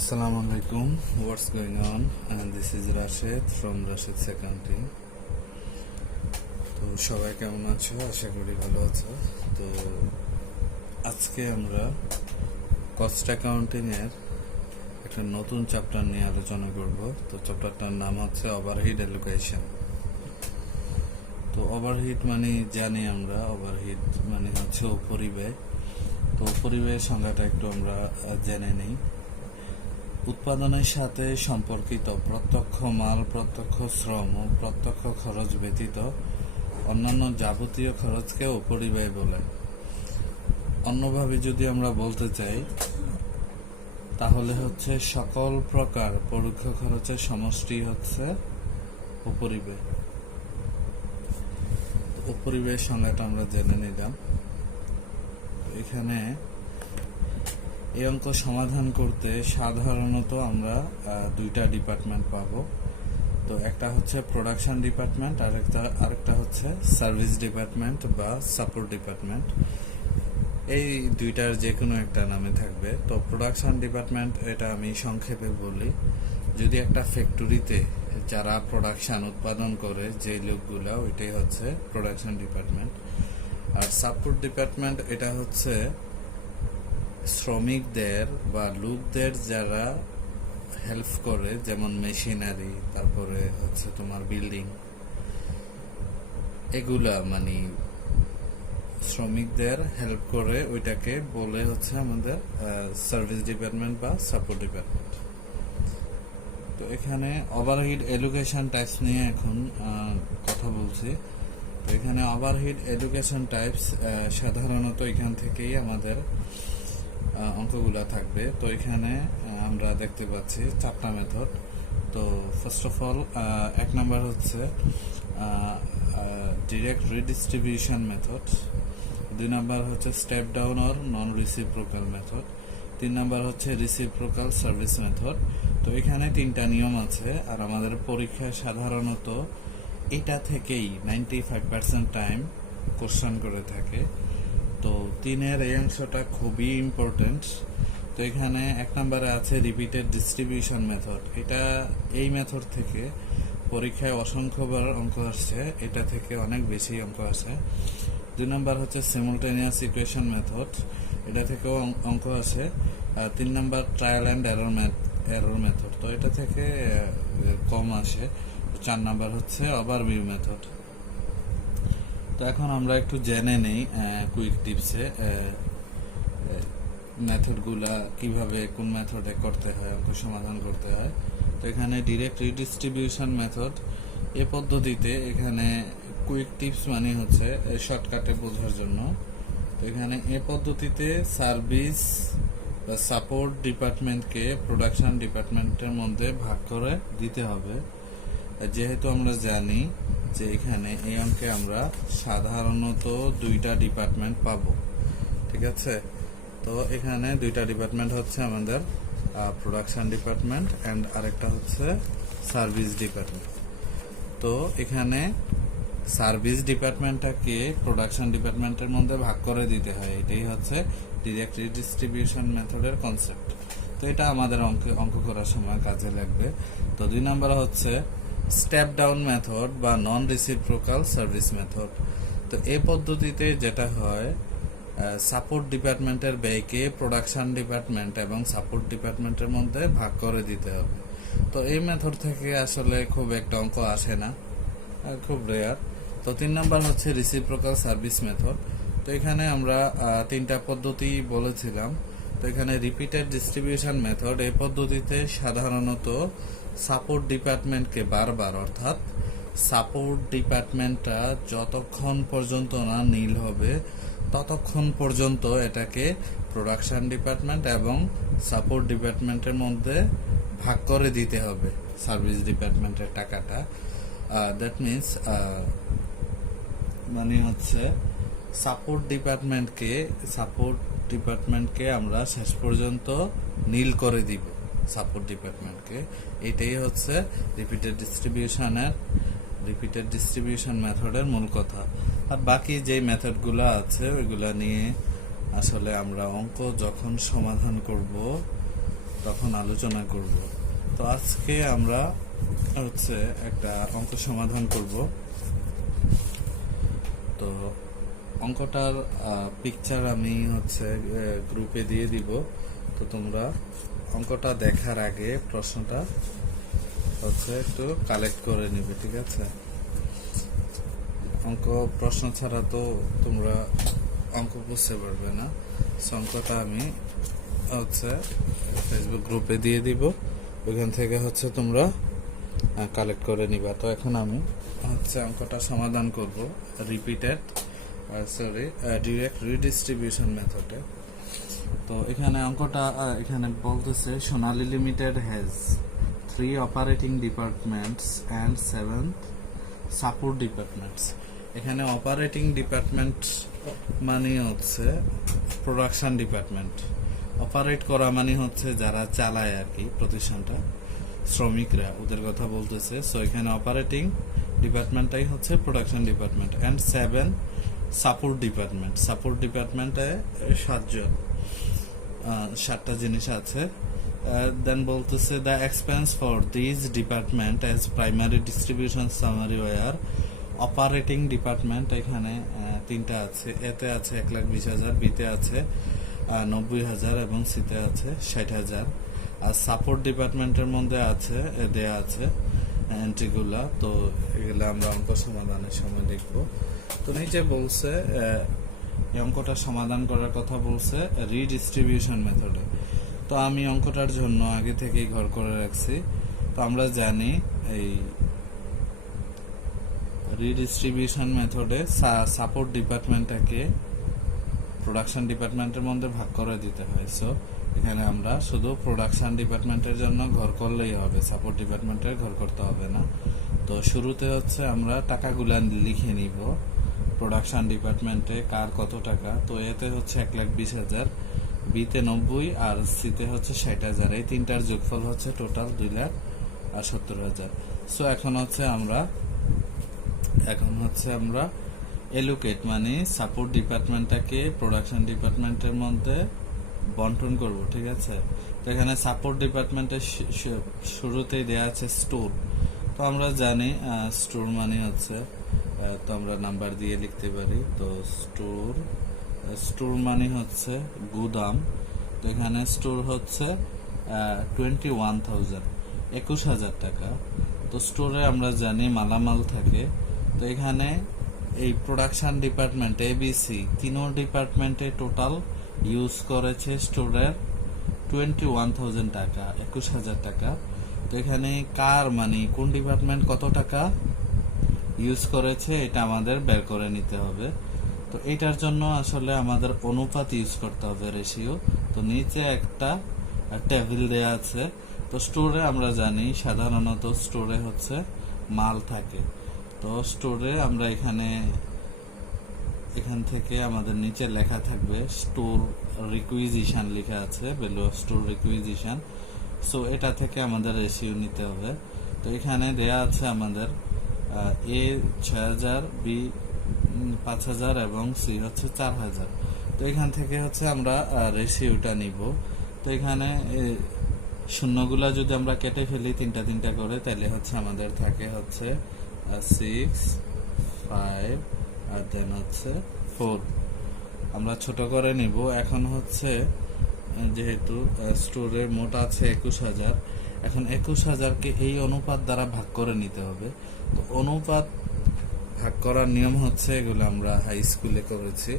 Assalamu alaikum. What's going on? And this is Rashid from Rashid's Accounting. তো সবাই কেমন আছো? আশা করি ভালো আছো। তো আজকে আমরা কস্ট অ্যাকাউন্টিং এর একটা নতুন চ্যাপ্টার নিয়ে আলোচনা করব। তো চ্যাপ্টারটার নাম হচ্ছে ওভারহেড অ্যালোকেশন। তো ওভারহেড মানে জানি আমরা, ওভারহেড মানে হচ্ছে উপরিব্যয়। তো উপরিব্যয়ের সংজ্ঞাটা একটু আমরা জেনে নিই। উৎপাদনের সাথে সম্পর্কিত প্রত্যক্ষ মাল, প্রত্যক্ষ শ্রম ও প্রত্যক্ষ খরচ ব্যতীত অন্যান্য যাবতীয় খরচকে উপরিব্যয় বলে। অন্যভাবে যদি আমরা বলতে চাই তাহলে হচ্ছে সকল প্রকার পরোক্ষ খরচের সমষ্টি হচ্ছে উপরিব্যয়। উপরিব্যয়ের সংজ্ঞাটা আমরা জেনে নিলাম। এখানে এই অঙ্ক সমাধান করতে সাধারণত আমরা দুইটা ডিপার্টমেন্ট পাবো। তো একটা হচ্ছে প্রোডাকশন ডিপার্টমেন্ট, আরেকটা হচ্ছে সার্ভিস ডিপার্টমেন্ট বা সাপোর্ট ডিপার্টমেন্ট। এই দুইটার যে কোনো একটা নামে থাকবে। তো প্রোডাকশন ডিপার্টমেন্ট এটা আমি সংক্ষেপে বলি। যদি একটা ফ্যাক্টরিতে যারা প্রোডাকশন উৎপাদন করে যে লোকগুলা, ওইটাই হচ্ছে প্রোডাকশন ডিপার্টমেন্ট। আর সাপোর্ট ডিপার্টমেন্ট এটা হচ্ছে শ্রমিকদের বা লোকদের যারা হেল্প করে, যেমন মেশিনারি, তারপরে হচ্ছে তোমার বিল্ডিং, এগুলা মানে শ্রমিকদের হেল্প করে, ওইটাকে বলে হচ্ছে আমাদের সার্ভিস ডিপার্টমেন্ট বা সাপোর্ট ডিপার্টমেন্ট। তো এখানে ওভারহেড এলোকেশন টাইপস নিয়ে এখন কথা বলছি। তো এখানে ওভারহেড এলোকেশন টাইপস সাধারণত এখান থেকেই আমাদের অঙ্কগুলা থাকবে। তো এখানে আমরা দেখতে পাচ্ছি চারটা মেথড। তো ফার্স্ট অফ অল এক নাম্বার হচ্ছে ডিরেক্ট রিডিস্ট্রিবিউশন মেথড, দুই নাম্বার হচ্ছে step down or non reciprocal method, তিন নাম্বার হচ্ছে রিসিপ্রোকাল সার্ভিস মেথড। তো এখানে তিনটা নিয়ম আছে, আর আমাদের পরীক্ষায় সাধারণত এটা থেকেই 95% টাইম কোশ্চেন করে থাকে। তো তিনের এই অংশটা খুবই ইম্পর্টেন্ট। তো এখানে এক নম্বরে আছে রিপিটেড ডিস্ট্রিবিউশন মেথড। এই মেথড থেকে পরীক্ষায় অসংখ্যবার অঙ্ক আসছে, এটা থেকে অনেক বেশি অঙ্ক আসে। দুই নম্বর হচ্ছে সিমুলটেনিয়াস ইকুয়েশন মেথড, এটা থেকেও অঙ্ক আসে। তিন নম্বর ট্রায়াল অ্যান্ড এরর মেথড, তো এটা থেকে কম আসে। চার নম্বর হচ্ছে ওভারভিউ মেথড। তো এখন আমরা একটু জেনে নেই কুইক টিপসে মেথডগুলা কিভাবে, কোন মেথডে করতে হয়, অঙ্ক সমাধান করতে হয়। তো এখানে ডিরেক্ট রিডিস্ট্রিবিউশন মেথড, এ পদ্ধতিতে এখানে কুইক টিপস মানে হচ্ছে শর্টকাটে বোঝার জন্য। তো এখানে এ পদ্ধতিতে সার্ভিস বা সাপোর্ট ডিপার্টমেন্টকে প্রোডাকশন ডিপার্টমেন্টের মধ্যে ভাগ করে দিতে হবে। যেহেতু আমরা জানি যে এখানে এই অঙ্কে আমরা সাধারণত দুইটা ডিপার্টমেন্ট পাবো, ঠিক আছে। তো এখানে দুইটা ডিপার্টমেন্ট হচ্ছে আমাদের প্রোডাকশন ডিপার্টমেন্ট অ্যান্ড আরেকটা হচ্ছে সার্ভিস ডিপার্টমেন্ট। তো এখানে সার্ভিস ডিপার্টমেন্টটাকে প্রোডাকশন ডিপার্টমেন্টের মধ্যে ভাগ করে দিতে হয়, এটাই হচ্ছে ডিরেক্ট রিডিস্ট্রিবিউশন মেথডের কনসেপ্ট। তো এটা আমাদের অঙ্ক করার সময় কাজে লাগবে। তো দুই নম্বর হচ্ছে স্টেপ ডাউন মেথড বা নন রিসিপ্রোকাল সার্ভিস মেথড। তো এই পদ্ধতিতে যেটা হয়, সাপোর্ট ডিপার্টমেন্টের ব্যয়কে প্রোডাকশন ডিপার্টমেন্ট এবং সাপোর্ট ডিপার্টমেন্টের মধ্যে ভাগ করে দিতে হবে। তো এই মেথড থেকে আসলে খুব একটা অঙ্ক আসে না, খুব রেয়ার। তো তিন নাম্বার হচ্ছে রিসিপ্রোকাল সার্ভিস মেথড। তো এখানে আমরা তিনটা পদ্ধতি বলেছিলাম। তো এখানে রিপিটেড ডিস্ট্রিবিউশন মেথড, এই পদ্ধতিতে সাধারণত সাপোর্ট ডিপার্টমেন্টকে বারবার, অর্থাৎ সাপোর্ট ডিপার্টমেন্টটা যতক্ষণ পর্যন্ত না নীল হবে ততক্ষণ পর্যন্ত এটাকে প্রোডাকশন ডিপার্টমেন্ট এবং সাপোর্ট ডিপার্টমেন্টের মধ্যে ভাগ করে দিতে হবে সার্ভিস ডিপার্টমেন্টের টাকাটা। দ্যাট মিনস মানে হচ্ছে সাপোর্ট ডিপার্টমেন্টকে আমরা শেষ পর্যন্ত নীল করে দিব সাপোর্ট ডিপার্টমেন্টকে। এটাই হচ্ছে রিপিটেড ডিস্ট্রিবিউশন মেথডের মূল কথা। আর বাকি যে মেথডগুলো আছে ওইগুলা নিয়ে আসলে আমরা অঙ্ক যখন সমাধান করব তখন আলোচনা করব। তো আজকে আমরা হচ্ছে একটা অঙ্ক সমাধান করব। তো অঙ্কটার পিকচার আমি হচ্ছে গ্রুপে দিয়ে দিব। তো তোমরা অঙ্কটা দেখার আগে প্রশ্নটা হচ্ছে একটু কালেক্ট করে নিবে, ঠিক আছে? অঙ্ক প্রশ্ন ছাড়া তো তোমরা অঙ্ক বুঝতে পারবে না। অঙ্কটা আমি হচ্ছে ফেসবুক গ্রুপে দিয়ে দিব, ওইখান থেকে হচ্ছে তোমরা কালেক্ট করে নিবা। তো এখন আমি হচ্ছে অঙ্কটা সমাধান করব ডিরেক্ট রিডিস্ট্রিবিউশন মেথডে। তো এখানে অঙ্কটা এখানে বলতেছে Sonali limited has 3 operating departments and 7 support departments. এখানে অপারেটিং ডিপার্টমেন্ট মানে হচ্ছে প্রোডাকশন ডিপার্টমেন্ট, অপারেট করা মানে হচ্ছে যারা চালায় আর কি প্রতিষ্ঠানটা, শ্রমিকরা, ওদের কথা বলতেছে। সো এখানে অপারেটিং ডিপার্টমেন্টটাই হচ্ছে production department and 7 support department. Support ডিপার্টমেন্টে 7টা জিনিস আছে। দেন বলতেছে the expense for this department as primary distribution summary were operating department. এখানে 3টা আছে, এতে আছে 1,20,000, বিতে আছে 90,000 এবং সিতে আছে 60,000। আর সাপোর্ট ডিপার্টমেন্টের মধ্যে আছে দেয়া আছে এন্ট্রিগুলা। তো এগুলো আমরা অঙ্ক সমাধানের সময় দেখব। তো নিচে বলছে এই অঙ্কটা সমাধান করার কথা বলছে রিডিস্ট্রিবিউশন মেথডে। তো আমি অঙ্কটার জন্য আগে থেকেই ঘর করে রাখছি। তো আমরা জানি এই রিডিস্ট্রিবিউশন মেথডে সাপোর্ট ডিপার্টমেন্টটাকে প্রোডাকশন ডিপার্টমেন্টের মধ্যে ভাগ করে দিতে হয়। সো এখানে আমরা শুধু প্রোডাকশন ডিপার্টমেন্টের জন্য ঘর করলেই হবে, সাপোর্ট ডিপার্টমেন্টের ঘর করতে হবে না। তো শুরুতে হচ্ছে আমরা টাকাগুলা লিখে নিব প্রোডাকশন ডিপার্টমেন্টে কার কত টাকা। তো এতে হচ্ছে 1,20,000, বিতে 90 আর সিতে হচ্ছে 60,000। এই 3টার যোগফল হচ্ছে টোটাল 2,70,000। সো এখন হচ্ছে আমরা এলোকেট মানে সাপোর্ট ডিপার্টমেন্টটাকে প্রোডাকশন ডিপার্টমেন্টের মধ্যে বন্টন করব, ঠিক আছে? তো এখানে সাপোর্ট ডিপার্টমেন্টের শুরুতেই দেয়া আছে স্টোর। তো আমরা জানি স্টোর মানে হচ্ছে, তো আমরা নাম্বার দিয়ে লিখতে পারি। তো স্টোর মানে হচ্ছে গুদাম। তো এখানে স্টোর হচ্ছে 21,000, 21,000 টাকা। তো স্টোরে আমরা জানি মালামাল থাকে। তো এখানে এই প্রোডাকশন ডিপার্টমেন্ট ABC 3 ডিপার্টমেন্টে টোটাল ইউজ করেছে স্টোরের 21,000 টাকা, 21,000 টাকা। তো এখানে কার মানে কোন ডিপার্টমেন্ট কত টাকা ইউজ করেছে এটা আমাদের বের করে নিতে হবে। তো এটার জন্য আসলে আমাদের অনুপাত ইউজ করতে হবে, রেশিও। তো নিচে একটা টেবিল দেয়া আছে। তো স্টোরে আমরা জানি সাধারণত স্টোরে হচ্ছে মাল থাকে। তো স্টোরে আমরা এখান থেকে আমাদের নিচে লেখা থাকবে স্টোর রিকুইজিশন লেখা আছে, value of store requisition. So এটা থেকে আমাদের রেশিও নিতে হবে। তো এখানে দেয়া আছে আমাদের A 6,000, B 5,000 এবং সি হচ্ছে 4,000। তো এখান থেকে হচ্ছে আমরা রেশিওটা নিব। তো এখানে শূন্যগুলা যদি আমরা কেটে ফেলি 3টা করে, তাহলে হচ্ছে আমাদের থাকে হচ্ছে 6, 5 আর দেন হচ্ছে 4। আমরা ছোট করে নিব। এখন হচ্ছে যেহেতু স্টোরের মোট আছে 21,000, এখন 21,000কে এই অনুপাত দ্বারা ভাগ করে নিতে হবে। তো অনুপাত ভাগ করার নিয়ম হচ্ছে, এগুলো আমরা হাই স্কুলে করেছি,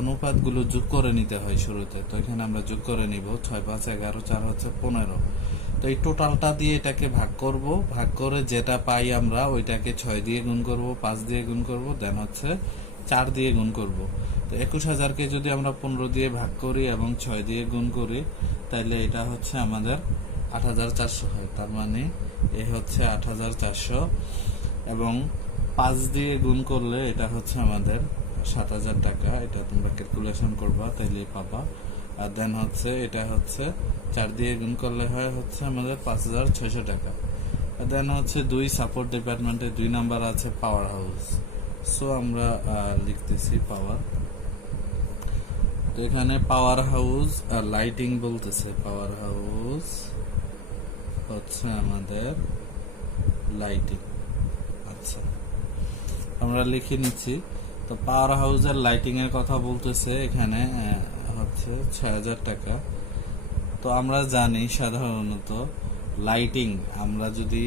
অনুপাতগুলো যোগ করে নিতে হয় শুরুতে। তো এখানে আমরা যোগ করে নিব 6, 5, 11, 4 হচ্ছে 15। তো এই টোটালটা দিয়ে এটাকে ভাগ করব, ভাগ করে যেটা পাই আমরা ওইটাকে 6 দিয়ে গুণ করব, 5 দিয়ে গুণ করব, দেন হচ্ছে 4 দিয়ে গুণ করব। তো 21,000কে যদি আমরা 15 দিয়ে ভাগ করি এবং 6 দিয়ে গুণ করি, তাহলে এটা হচ্ছে আমাদের 8,400 হয়। তার মানে এ হচ্ছে 8,400 এবং 5 দিয়ে গুণ করলে এটা হচ্ছে আমাদের 7,000 টাকা। এটা তোমরা ক্যালকুলেশন করবা, তাইলে পাবা। আর দেন হচ্ছে এটা হচ্ছে 4 দিয়ে গুণ করলে হয় হচ্ছে আমাদের 5,600 টাকা। আর দেন হচ্ছে 2 সাপোর্ট ডিপার্টমেন্টে 2 নাম্বার আছে পাওয়ার হাউস। সো আমরা লিখতেছি পাওয়ার। তো এখানে পাওয়ার হাউস আর লাইটিং বলতেছে। পাওয়ার হাউস হচ্ছে আমাদের লাইটিং। আচ্ছা, আমরা লিখে নিচ্ছি। তো পাওয়ার হাউসের লাইটিং এর কথা বলতেছে এখানে হচ্ছে ৬,০০০ টাকা। তো আমরা জানি সাধারণত লাইটিং, আমরা যদি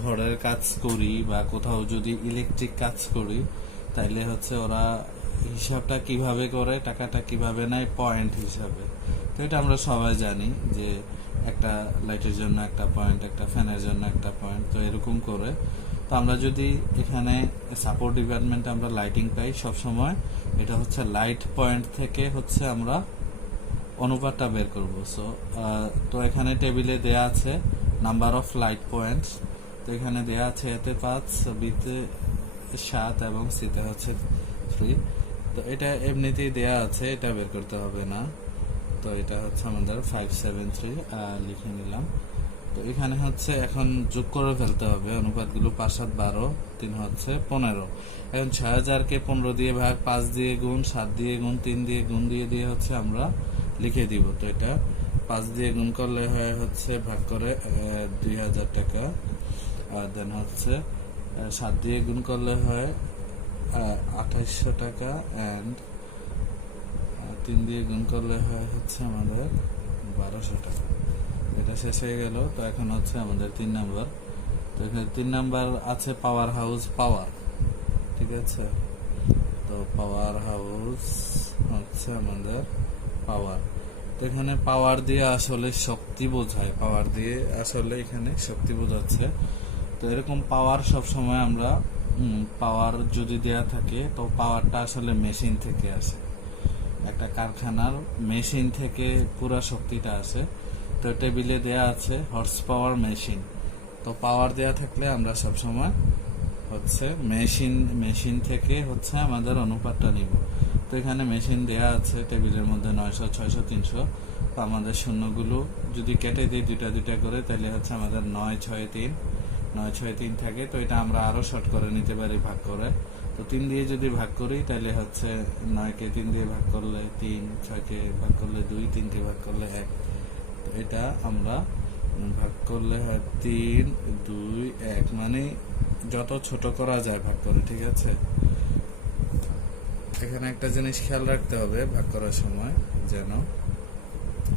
ঘরের কাজ করি বা কোথাও যদি ইলেকট্রিক কাজ করি, তাইলে হচ্ছে ওরা হিসাবটা কিভাবে করে, টাকাটা কিভাবে নেয়, পয়েন্ট হিসাবে। তো এটা আমরা সবাই জানি যে একটা লাইটের জন্য একটা পয়েন্ট, একটা ফ্যানের জন্য একটা পয়েন্ট, তো এরকম করে। তো আমরা যদি এখানে সাপোর্ট ডিপার্টমেন্টে আমরা লাইটিং পাই সবসময়, এটা হচ্ছে লাইট পয়েন্ট থেকে হচ্ছে আমরা অনুপাতটা বের করব। সো তো এখানে টেবিলে দেয়া আছে নাম্বার অফ লাইট পয়েন্টস। তো এখানে দেয়া আছে এতে 5, বিতে 7 এবং সিতে হচ্ছে 3। তো এটা এমনিতেই দেয়া আছে, এটা বের করতে হবে না। তো এটা হচ্ছে আমাদের 573 লিখে নিলাম। তো এখানে হচ্ছে এখন যোগ করে ফেলতে হবে অনুপাতগুলো। 5 7 12, 3 হচ্ছে 15। এখন ৬,০০০কে 15 দিয়ে ভাগ, 5 দিয়ে গুণ, 7 দিয়ে গুণ, 3 দিয়ে গুণ দিয়ে হচ্ছে আমরা লিখে দিব। তো এটা 5 দিয়ে গুণ করলে হয় হচ্ছে ভাগ করে ২,০০০ টাকা। আর দেন হচ্ছে 7 দিয়ে গুণ করলে হয় ২৮০০ টাকা। অ্যান্ড 3 দিয়ে গুণ করলে হয় হচ্ছে আমাদের ১২০০ টাকা। এটা শেষ হয়ে গেল। তো এখন হচ্ছে আমাদের 3 নাম্বার। তো এখানে 3 নাম্বার আছে পাওয়ার হাউস পাওয়ার, ঠিক আছে। তো পাওয়ার হাউস হচ্ছে আমাদের পাওয়ার। তো এখানে পাওয়ার দিয়ে আসলে শক্তি বোঝায়, পাওয়ার দিয়ে আসলে এখানে শক্তি বোঝাচ্ছে। তো এরকম পাওয়ার সব সময় আমরা পাওয়ার যদি দেয়া থাকে, তো পাওয়ারটা আসলে মেশিন থেকে আসে, একটা কারখানার মেশিন থেকে পুরো শক্তিটা আসে। তো টেবিলে দেয়া আছে হর্স পাওয়ার মেশিন। তো পাওয়ার দেয়া থাকলে আমরা সব সময় হচ্ছে মেশিন থেকে হচ্ছে আমাদের অনুপাতটা নিব। তো এখানে মেশিন দেয়া আছে টেবিলের মধ্যে 900, 600, 300। তো আমাদের শূন্যগুলো যদি কেটে দিই দুইটা দুইটা করে, তাহলে হচ্ছে আমাদের 9 6 3 9 6 3 থাকে। তো এটা আমরা আরো শর্ট করে নিতে পারি ভাগ করে। তো 3 দিয়ে যদি ভাগ করি, তাহলে হচ্ছে 9কে 3 দিয়ে ভাগ করলে 3, 6কে ভাগ করলে 2, 3কে ভাগ করলে 1। তো এটা আমরা ভাগ করলে হয় 3 2 1, মানে যত ছোট করা যায় ভাগ করে, ঠিক আছে। এখানে একটা জিনিস খেয়াল রাখতে হবে ভাগ করার সময়, যেন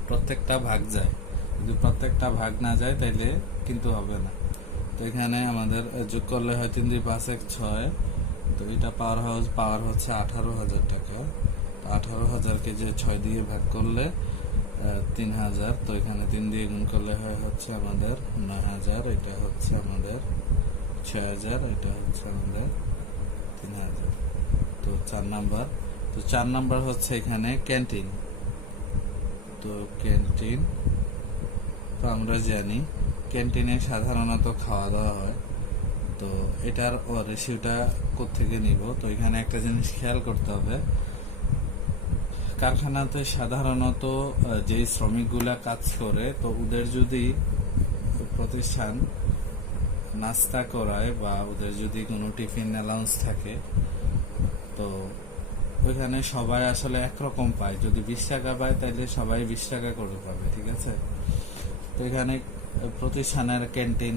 প্রত্যেকটা ভাগ যায়। যদি প্রত্যেকটা ভাগ না যায় তাইলে কিন্তু হবে না। তো এখানে আমাদের যোগ করলে হয় 3 2 5 1 6। তো এটা পাওয়ার হচ্ছে 18,০০০ টাকা। তো 18,০০০কে যে 6 দিয়ে ভাগ করলে 3,০০০। তো এখানে 3 দিয়ে গুণ করলে হয় হচ্ছে আমাদের 9,০০০। এটা হচ্ছে আমাদের 6,০০০। এটা হচ্ছে আমাদের 3,০০০। তো 4 নাম্বার। তো 4 নাম্বার হচ্ছে এখানে ক্যান্টিন। তো ক্যান্টিন, তো আমরা জানি ক্যান্টিনে সাধারণত খাওয়া দাওয়া হয়। তো এটার রেশিওটা কোত্থেকে নিব? তো এখানে একটা জিনিস খেয়াল করতে হবে, কারখানাতে সাধারণত যে শ্রমিকগুলা কাজ করে, তো ওদের যদি প্রতিষ্ঠান নাস্তা করায় বা ওদের যদি কোনো টিফিন অ্যালাউন্স থাকে, তো ওইখানে সবাই আসলে একরকম পায়। যদি 20 টাকা পায়, তাহলে সবাই 20 টাকা করে পাবে, ঠিক আছে। তো এখানে প্রতিষ্ঠানের ক্যান্টিন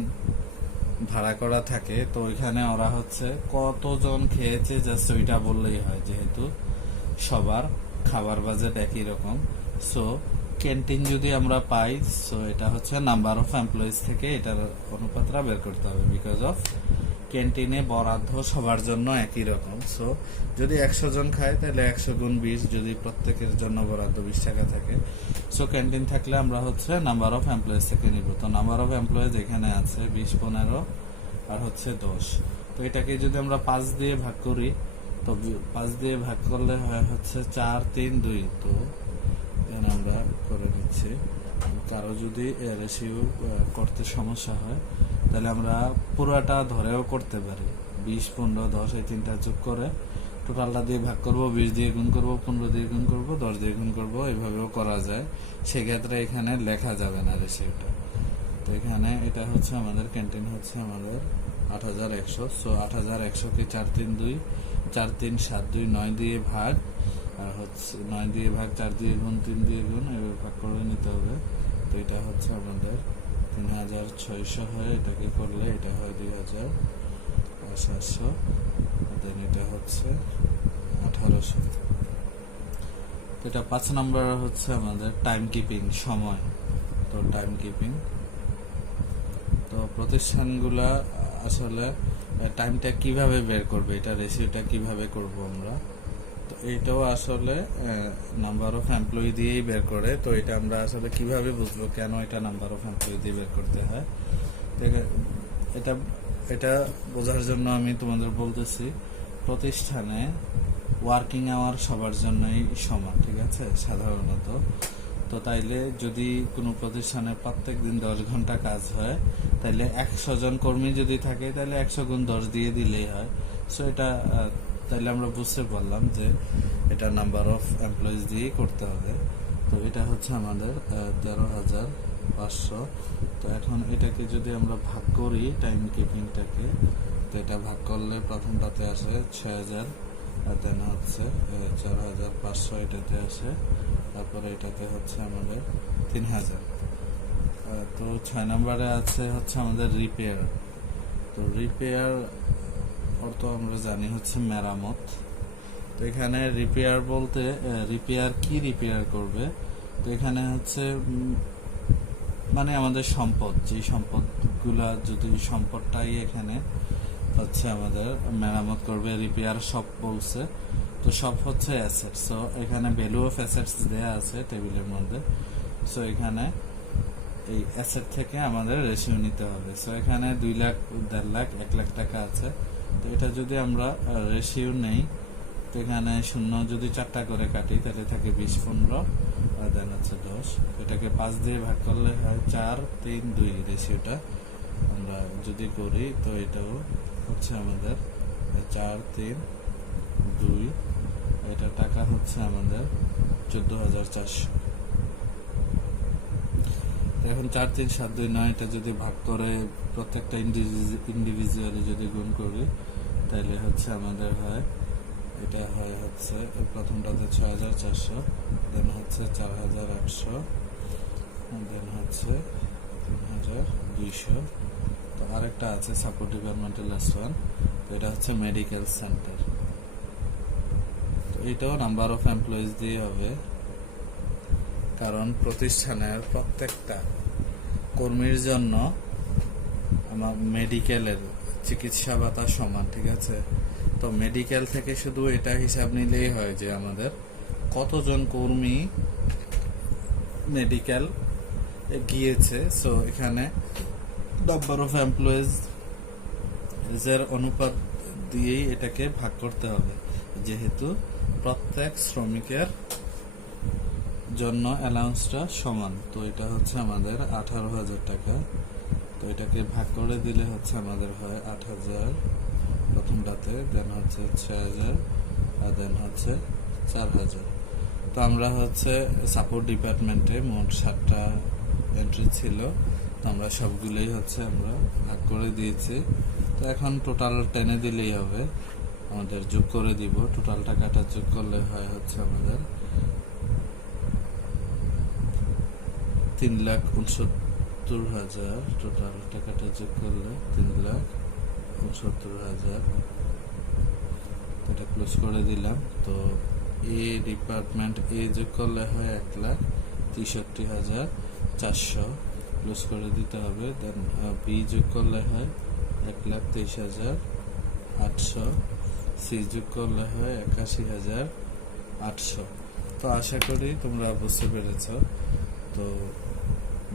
ভাড়া করা থাকে। তো ওইখানে ওরা হচ্ছে কতজন খেয়েছে জাস্ট ওইটা বললেই হয়, যেহেতু সবার খাবার বাজেট একই রকম। সো ক্যান্টিন যদি আমরা পাই, সো এটা হচ্ছে নাম্বার অফ এমপ্লয়িজ থেকে এটার অনুপাতটা বের করতে হবে, বিকজ অফ ক্যান্টিনে বরাদ্দ সবার জন্য একই রকম। সো যদি 100 জন খায়, তাহলে 100 গুণ 20, যদি প্রত্যেকের জন্য বরাদ্দ 20 টাকা থাকে। সো ক্যান্টিন থাকলে আমরা হচ্ছে নাম্বার অফ এমপ্লয়িজ থেকে নিব। তো নাম্বার অফ এমপ্লয়িজ এখানে আছে 20, 15 আর হচ্ছে 10। তো এটাকে যদি আমরা 5 দিয়ে ভাগ করি, তো 5 দিয়ে ভাগ করলে হয় হচ্ছে 4 3 2। তো আমরা করে নিচ্ছি। কারো যদি রেশিও করতে সমস্যা হয়, তাহলে আমরা পুরোটা ধরেও করতে পারি। 20 15 10 এই তিনটা যোগ করে টোটালটা দিয়ে ভাগ করব, 20 দিয়ে গুণ করব, 15 দিয়ে গুণ করব, 10 দিয়ে গুণ করব, এইভাবেও করা যায়। সেক্ষেত্রে এখানে লেখা যাবে না রেশিওটা। তো এখানে এটা হচ্ছে আমাদের ক্যান্টিন হচ্ছে আমাদের 8100। সো 8100কে 4 3 2 4 3 7 2 9 দিয়ে ভাগ, আর হচ্ছে 9 দিয়ে ভাগ, 4 দিয়ে গুণ, 3 দিয়ে গুণ, এভাবে ভাগ করে নিতে হবে। তো এটা হচ্ছে আমাদের 3600 হয়, এটাকে করলে এটা হয় 2700, দেন এটা হচ্ছে 1800। এটা 5 নম্বর হচ্ছে আমাদের টাইম কিপিং, সময়। তো টাইম কিপিং, তো প্রতিষ্ঠানগুলা আসলে টাইমটা কিভাবে বের করবে, এটা রেশিওটা কিভাবে করব আমরা, তো এইটাও আসলে নাম্বার অফ এমপ্লয়ি দিয়েই বের করে। তো এটা আমরা আসলে কিভাবে বুঝবো কেন এটা নাম্বার অফ এমপ্লয়ি দিয়ে বের করতে হয়, এটা এটা বোঝার জন্য আমি তোমাদের বলতেছি, প্রতিষ্ঠানে ওয়ার্কিং আওয়ার সবার জন্যই সমান, ঠিক আছে, সাধারণত। তো তাইলে যদি কোনো প্রতিষ্ঠানে প্রত্যেক দিন 10 ঘন্টা কাজ হয়, তাইলে 100 জন কর্মী যদি থাকে, তাহলে 100 গুণ 10 দিয়ে দিলেই হয়। সো এটা তাইলে আমরা বুঝতে পারলাম যে এটা নাম্বার অফ এমপ্লয়িজ দিয়েই করতে হবে। তো এটা হচ্ছে আমাদের 13,500। তো এখন এটাকে যদি আমরা ভাগ করি টাইম কিপিংটাকে, তো এটা ভাগ করলে প্রথমটাতে আসে 6,000, আর দেন হচ্ছে 4,500 এটাতে আসে, তারপরে এটাতে হচ্ছে আমাদের 3,000। তো 6 নম্বরে আছে হচ্ছে আমাদের রিপেয়ার। তো রিপেয়ার অর্থ আমরা জানি হচ্ছে মেরামত। তো এখানে রিপেয়ার বলতে রিপেয়ার কি রিপেয়ার করবে, তো এখানে হচ্ছে মানে আমাদের সম্পদ, যে সম্পদগুলা, যদি সম্পদটাই এখানে হচ্ছে আমাদের মেরামত করবে, রিপেয়ার শপ বলছে। তো সব হচ্ছে অ্যাসেটস, সো এখানে ভ্যালু অফ অ্যাসেটস দেয়া আছে টেবিলের মধ্যে। সো এখানে এই অ্যাসেট থেকে আমাদের রেশিও নিতে হবে। সো এখানে 2 লাখ, 1.5 লাখ, 1 লাখ টাকা আছে। তো এটা যদি আমরা রেশিও নেই, তো এখানে শূন্য যদি 4টা করে কাটি, তাহলে থাকে 20, 15, আর দেন হচ্ছে 10। এটাকে 5 দিয়ে ভাগ করলে হয় 4, 3, 2 রেশিওটা আমরা যদি করি, তো এটাও হচ্ছে আমাদের 4, 3, 2। এটা টাকা হচ্ছে আমাদের 14,400। এখন 4, 3, 7, 2, 9 এটা যদি ভাগ করে প্রত্যেকটা ইন্ডিভিজুয়ালি যদি গুণ করি, তাহলে হচ্ছে আমাদের হয়, এটা হয় হচ্ছে প্রথমটাতে 6,400, দেন হচ্ছে 4,800, দেন হচ্ছে 3,200। তো আরেকটা আছে সাপোর্ট ডিপার্টমেন্টের লাস্ট ওয়ান, তো এটা হচ্ছে মেডিকেল সেন্টার। তো এটাও নাম্বার অফ এমপ্লয়িজ দিয়ে হবে, কারণ প্রতিষ্ঠানের প্রত্যেকটা কর্মীর জন্য আমার মেডিকেলের চিকিৎসা ভাতা সমান, ঠিক আছে। তো মেডিকেল থেকে শুধু এটা হিসাব নিলেই হয় যে আমাদের কতজন কর্মী মেডিকেল গিয়েছে। সো এখানে নাম্বার অফ এমপ্লয়িজ এর অনুপাত দিয়েই এটাকে ভাগ করতে হবে, যেহেতু প্রত্যেক শ্রমিকের জন্য অ্যালাউন্সটা সমান। তো এটা হচ্ছে আমাদের 18,000 টাকা। তো এটাকে ভাগ করে দিলে হচ্ছে আমাদের হয় 8,000 প্রথমটাতে, দেন হচ্ছে 6,000, আর দেন হচ্ছে 4,000। তো আমরা হচ্ছে সাপোর্ট ডিপার্টমেন্টে মোট 7টা এন্ট্রি ছিল, তো আমরা সবগুলোই হচ্ছে আমরা ভাগ করে দিয়েছি। তো এখন টোটাল টেনে দিলেই হবে, আমাদের যোগ করে দিব, টোটাল টাকাটা যোগ করলে হয় হচ্ছে আমাদের 3,69,000। টোটাল টাকাটা যোগ করলে 3,69,000। এটা ক্লোজ করে দিলাম। তো এ ডিপার্টমেন্ট এ যোগ করলে হয় 1,63,400, ক্লোজ করে দিতে হবে। দেন বি যোগ করলে হয় 1,23,800, সি যোগ করলে হয় 81,800। তো আশা করি তোমরা বুঝতে পেরেছ। তো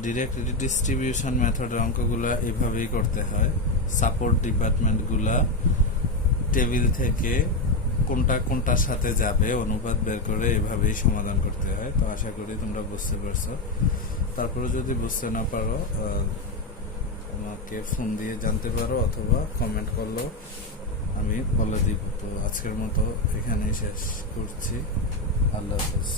ডিরেক্ট ডিস্ট্রিবিউশন মেথডের অঙ্কগুলা এইভাবেই করতে হয়। সাপোর্ট ডিপার্টমেন্টগুলা টেবিল থেকে কোনটা কোনটার সাথে যাবে অনুপাত বের করে এভাবেই সমাধান করতে হয়। তো আশা করি তোমরা বুঝতে পারছো। তারপরে যদি বুঝতে না পারো আমাকে ফোন দিয়ে জানতে পারো, অথবা কমেন্ট করলেও আমি বলে দিব। তো আজকের মতো এখানেই শেষ করছি। আল্লাহ হাফেজ।